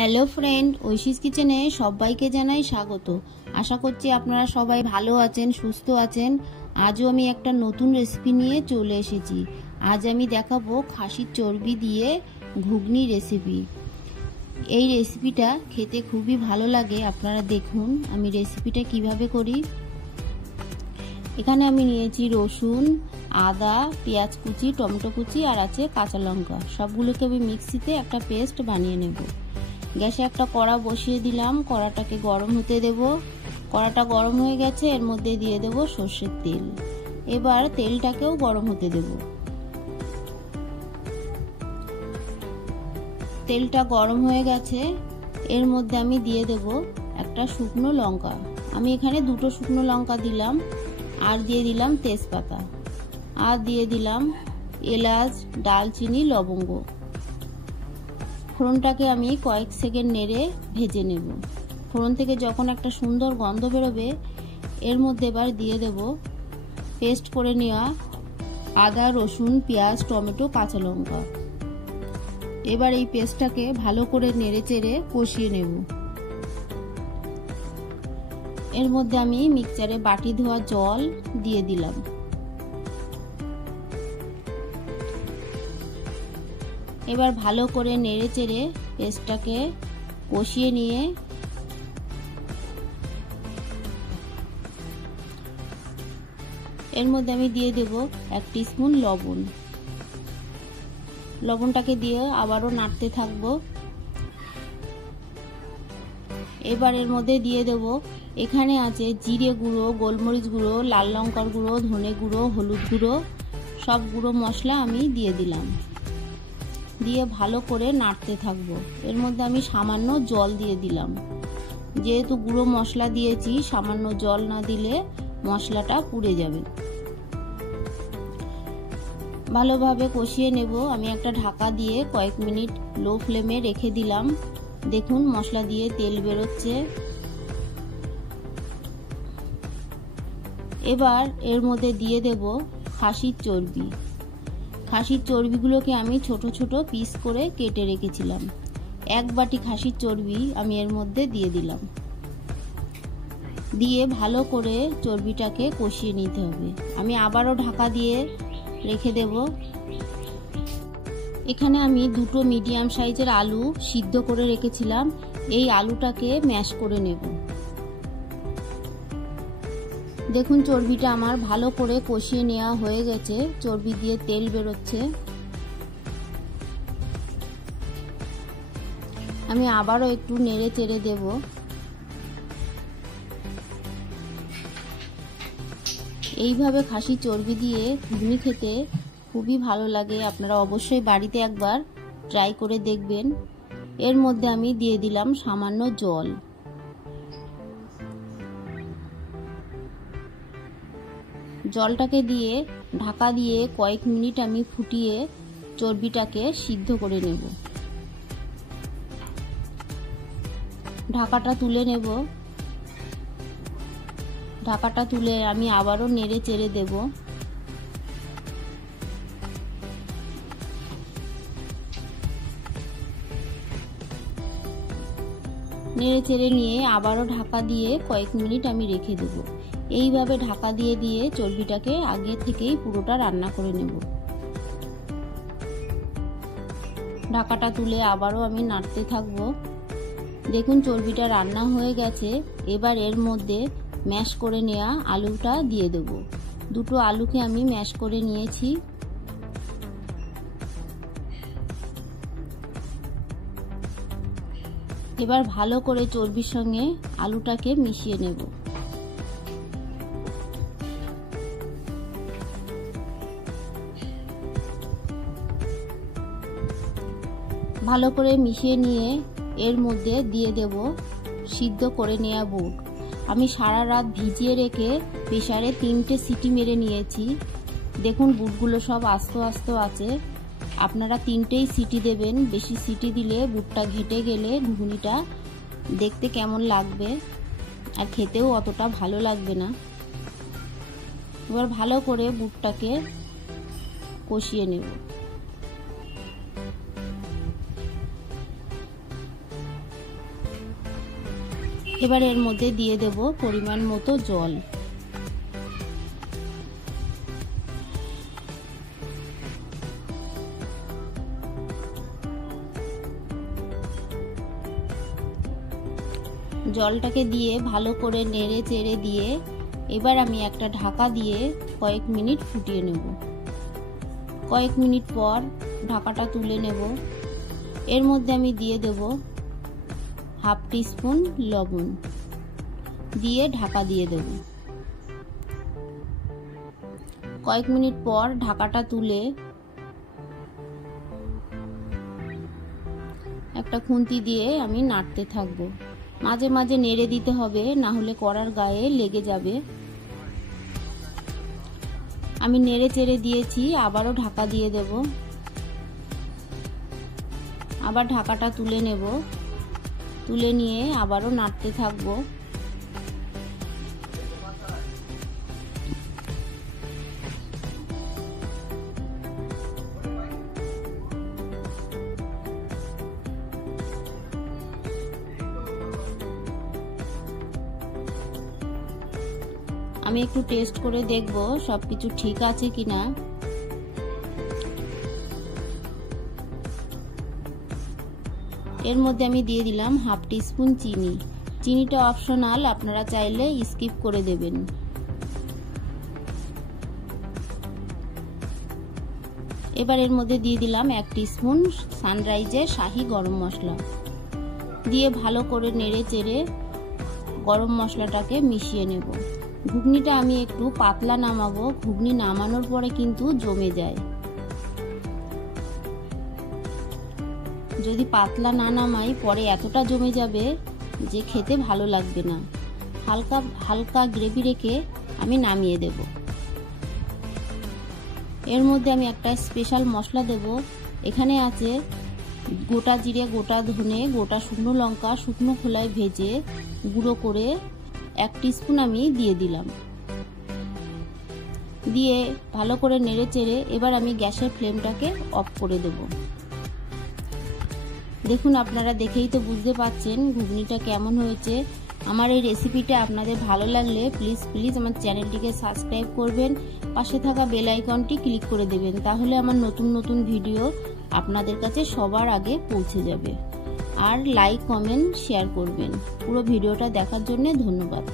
Hello friend, ঐশীস কিচেনে সবাইকে জানাই স্বাগত। আশা করছি আপনারা সবাই ভালো আছেন, সুস্থ আছেন। আজও আমি একটা নতুন রেসিপি নিয়ে চলে এসেছি। আজ আমি দেখাবো খাসির চর্বি দিয়ে ঘুগনি রেসিপি। এই রেসিপিটা খেতে খুবই ভালো লাগে। আপনারা দেখুন আমি রেসিপিটা কিভাবে করি। এখানে আমি নিয়েছি রসুন, আদা, পেঁয়াজ কুচি, টমেটো কুচি আর আছে কাঁচা লঙ্কা। সবগুলোকে আমি মিক্সিতে একটা পেস্ট বানিয়ে নেব। গ্যাসে একটা কড়া বসিয়ে দিলাম, কড়াটাকে গরম হতে দেব। কড়াটা গরম হয়ে গেছে, এর মধ্যে দিয়ে দেব সর্ষের তেল। এবার তেলটাকেও গরম হতে দেব। তেলটা গরম হয়ে গেছে, এর মধ্যে আমি দিয়ে দেব একটা শুকনো লঙ্কা। আমি এখানে দুটো শুকনো লঙ্কা দিলাম, আর দিয়ে দিলাম তেজপাতা, আর দিয়ে দিলাম এলাচ, দালচিনি, লবঙ্গ। ফোড়নটাকে আমি কয়েক সেকেন্ড নেড়ে ভেজে নেব। ফোড়ন থেকে যখন একটা সুন্দর গন্ধ বেরোবে, এর মধ্যে এবার দিয়ে দেব পেস্ট করে নেওয়া আদা, রসুন, পেঁয়াজ, টমেটো, কাঁচা লঙ্কা। এবার এই পেস্টটাকে ভালো করে নেড়ে চেড়ে কষিয়ে নেব। এর মধ্যে আমি মিক্সচারে বাটি ধোয়া জল দিয়ে দিলাম। এবার ভালো করে নেড়ে চেড়ে পেস্টটাকে কষিয়ে নিয়ে এর মধ্যে আমি দিয়ে দেব 1 টিস্পুন লবণ। লবণটাকে দিয়ে আবারও নাড়তে থাকবো। এবার এর মধ্যে দিয়ে দেব, এখানে আছে জিরে গুঁড়ো, গোলমরিচ গুঁড়ো, লাল লঙ্কার গুঁড়ো, ধনে গুঁড়ো, হলুদ গুঁড়ো, সব গুঁড়ো মশলা আমি দিয়ে দিলাম। দিয়ে ভালো করে নাড়তে থাকবো। এর মধ্যে আমি সামান্য জল দিয়ে দিলাম। যেহেতু গুঁড়ো মশলা দিয়েছি, সামান্য জল না দিলে মশলাটা পুড়ে যাবে। ভালোভাবে কষিয়ে নেব। আমি একটা ঢাকা দিয়ে কয়েক মিনিট লো ফ্লেমে রেখে দিলাম। দেখুন মশলা দিয়ে তেল বেরোচ্ছে। এবার এর মধ্যে দিয়ে দেব খাসির চর্বি। খাসির চর্বিগুলোকে আমি ছোট ছোট পিস করে কেটে রেখেছিলাম। 1 বাটি খাসির চর্বি আমি এর মধ্যে দিয়ে দিলাম। দিয়ে ভালো করে চর্বিটাকে কষিয়ে নিতে হবে। আমি আবারও ঢাকা দিয়ে রেখে দেব। এখানে আমি দুটো মিডিয়াম সাইজের আলু সিদ্ধ করে রেখেছিলাম। এই আলুটাকে ম্যাশ করে নেব। দেখুন চর্বিটা আমার ভালো করে কষিয়ে নেওয়া হয়ে গেছে। চর্বি দিয়ে তেল বেরোচ্ছে। আমি আবারও একটু নেড়ে চেড়ে দেব। এইভাবে খাসি চর্বি দিয়ে ঘুগনি খেতে খুবই ভালো লাগে। আপনারা অবশ্যই বাড়িতে একবার ট্রাই করে দেখবেন। এর মধ্যে আমি দিয়ে দিলাম সামান্য জল। জলটাকে দিয়ে ঢাকা দিয়ে কয়েক মিনিট আমি ফুটিয়ে চর্বিটাকে সিদ্ধ করে নেব। ঢাকাটা তুলে নেব। ঢাকাটা তুলে আমি আবারও নেড়ে চেড়ে দেব। নেড়ে চেড়ে নিয়ে আবারও ঢাকা দিয়ে কয়েক মিনিট আমি রেখে দেব। এইভাবে ঢাকা দিয়ে দিয়ে চর্বিটাকে আগে থেকেই পুরোটা রান্না করে নেব। ঢাকাটা তুলে আবারও আমি নাড়তে থাকবো। দেখুন চর্বিটা রান্না হয়ে গেছে। এবার এর মধ্যে ম্যাশ করে নেওয়া আলুটা দিয়ে দেব। দুটো আলুকে আমি ম্যাশ করে নিয়েছি। এবার ভালো করে চর্বির সঙ্গে আলুটাকে মিশিয়ে নেব। ভালো করে মিশিয়ে নিয়ে এর মধ্যে দিয়ে দেব সিদ্ধ করে নেওয়া বুট। আমি সারা রাত ভিজিয়ে রেখে প্রেসারে 3টে সিটি মেরে নিয়েছি। দেখুন বুটগুলো সব আস্ত আস্ত আছে। আপনারা 3টেই সিটি দেবেন। বেশি সিটি দিলে বুটটা ঘেটে গেলে ঘুগনিটা দেখতে কেমন লাগবে আর খেতেও অতটা ভালো লাগবে না। এবার ভালো করে বুটটাকে কষিয়ে নেব। এবার এর মধ্যে দিয়ে দেব পরিমাণ মতো জল। জলটাকে দিয়ে ভালো করে নেড়ে চেড়ে দিয়ে এবার আমি একটা ঢাকা দিয়ে কয়েক মিনিট ফুটিয়ে নেব। কয়েক মিনিট পর ঢাকাটা তুলে নেব। এর মধ্যে আমি দিয়ে দেব হাফ টিস্পুন লবণ, দিয়ে ঢাকা দিয়ে দেব। কয়েক মিনিট পর ঢাকাটা তুলে একটা খুন্তি দিয়ে আমি নাড়তে থাকবো। মাঝে মাঝে নেড়ে দিতে হবে, না হলে কড়ার গায়ে লেগে যাবে। আমি নেড়ে চেড়ে দিয়েছি, আবারও ঢাকা দিয়ে দেব। আবার ঢাকাটা তুলে নেব, তুলে নিয়ে আবারও নাড়তে থাকবো। আমি একটু টেস্ট করে দেখব সবকিছু ঠিক আছে কিনা। এর মধ্যে আমি দিয়ে দিলাম হাফ টিস্পুন চিনি। চিনিটা অপশনাল, আপনারা চাইলে স্কিপ করে দেবেন। এবার এর মধ্যে দিয়ে দিলাম 1 টিস্পুন সানরাইজের শাহি গরম মশলা, দিয়ে ভালো করে নেড়ে চেড়ে গরম মশলাটাকে মিশিয়ে নেব। ঘুগনিটা আমি একটু পাতলা নামাবো, ঘুগনি নামানোর পরে কিন্তু জমে যায়। যদি পাতলা না নামাই পরে এতটা জমে যাবে যে খেতে ভালো লাগবে না। হালকা হালকা গ্রেভি রেখে আমি নামিয়ে দেব। এর মধ্যে আমি একটা স্পেশাল মশলা দেব। এখানে আছে গোটা জিরে, গোটা ধনে, গোটা শুকনো লঙ্কা শুকনো খোলায় ভেজে গুঁড়ো করে 1 টিস্পুন আমি দিয়ে দিলাম। দিয়ে ভালো করে নেড়ে চেড়ে এবার আমি গ্যাসের ফ্লেমটাকে অফ করে দেব। দেখুন, আপনারা দেখেই তো বুঝতে পারছেন ঘুগনিটা কেমন হয়েছে। আমার এই রেসিপিটা আপনাদের ভালো লাগলে প্লিজ আমার চ্যানেলটিকে সাবস্ক্রাইব করবেন, পাশে থাকা বেল আইকনটি ক্লিক করে দেবেন, তাহলে আমার নতুন ভিডিও আপনাদের কাছে সবার আগে পৌঁছে যাবে। আর লাইক কমেন্ট শেয়ার করবেন। পুরো ভিডিওটা দেখার জন্য ধন্যবাদ।